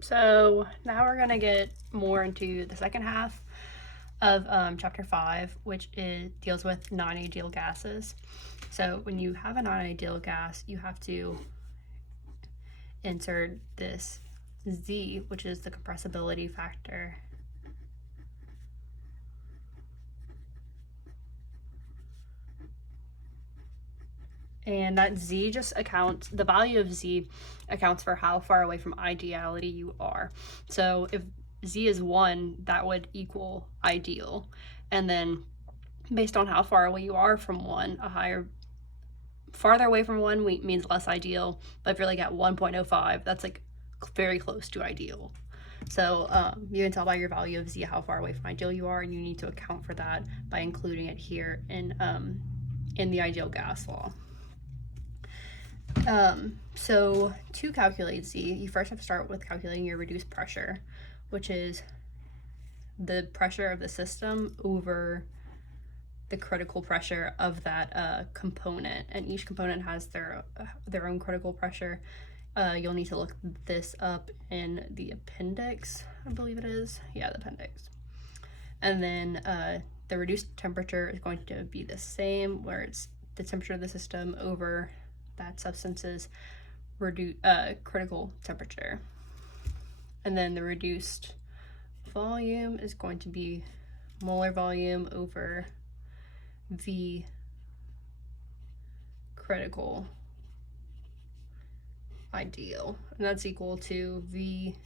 So now we're gonna get more into the second half of chapter 5, which deals with non-ideal gases. So when you have a non-ideal gas, you have to insert this Z, which is the compressibility factor. And that Z just accounts, the value of Z accounts for how far away from ideality you are. So if Z is 1, that would equal ideal. And then based on how far away you are from 1, farther away from 1 means less ideal. But if you're like at 1.05, that's like very close to ideal. So you can tell by your value of Z how far away from ideal you are, and you need to account for that by including it here in the ideal gas law. So to calculate Z, you first have to start with calculating your reduced pressure, which is the pressure of the system over the critical pressure of that component, and each component has their own critical pressure. You'll need to look this up in the appendix, I believe it is. Yeah, the appendix. And then the reduced temperature is going to be the same, where it's the temperature of the system over that substance's critical temperature. And then the reduced volume is going to be molar volume over V critical ideal, and that's equal to V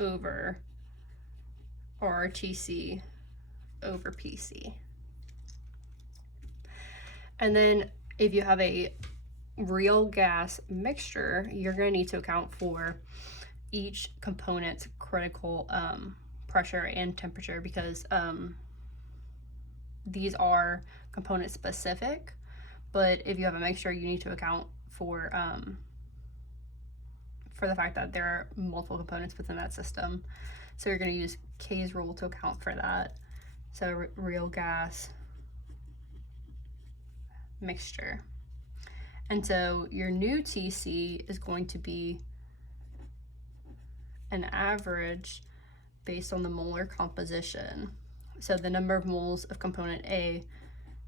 over RTC over PC. And then if you have a real gas mixture, you're going to need to account for each component's critical pressure and temperature, because these are component specific, but if you have a mixture, you need to account for the fact that there are multiple components within that system. So you're going to use K's rule to account for that. So real gas mixture. And so your new TC is going to be an average based on the molar composition. So the number of moles of component A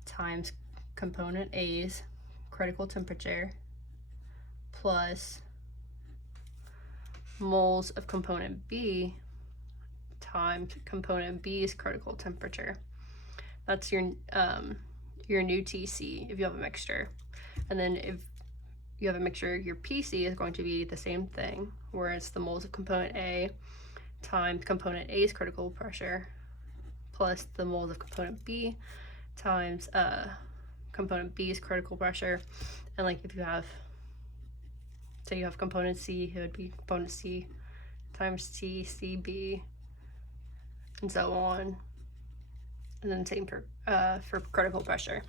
times component A's critical temperature plus moles of component B times component B's critical temperature. That's your new TC if you have a mixture. And then if you have a mixture, your PC is going to be the same thing, where it's the moles of component A times component A's critical pressure plus the moles of component B times component B's critical pressure. And like if you have, say you have component C, it would be component C times TCB, and so on. And then same for critical pressure.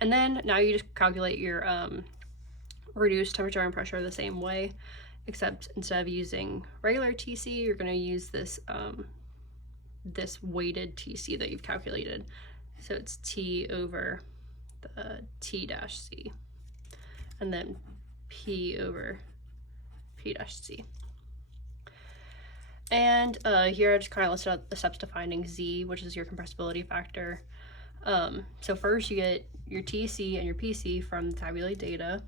And then now you just calculate your reduced temperature and pressure the same way, except instead of using regular TC, you're going to use this this weighted TC that you've calculated. So it's T over the T dash C, and then P over P dash C. And here I just kind of listed out the steps to finding Z, which is your compressibility factor. So first you get your TC and your PC from the tabulated data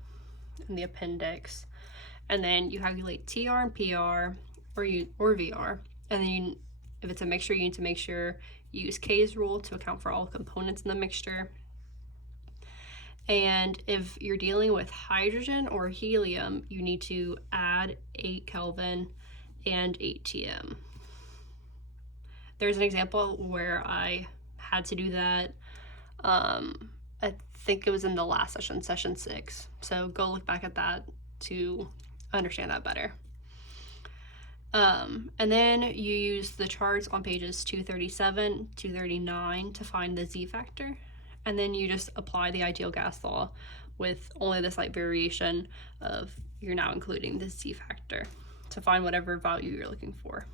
in the appendix, and then you calculate TR and PR or VR, and then if it's a mixture, you need to make sure you use K's rule to account for all components in the mixture. And if you're dealing with hydrogen or helium, you need to add 8 Kelvin and 8 TM. There's an example where I had to do that. I think it was in the last session, session 6. So go look back at that to understand that better. And then you use the charts on pages 237, 239 to find the Z factor. And then you just apply the ideal gas law with only the slight variation of you're now including the Z factor to find whatever value you're looking for.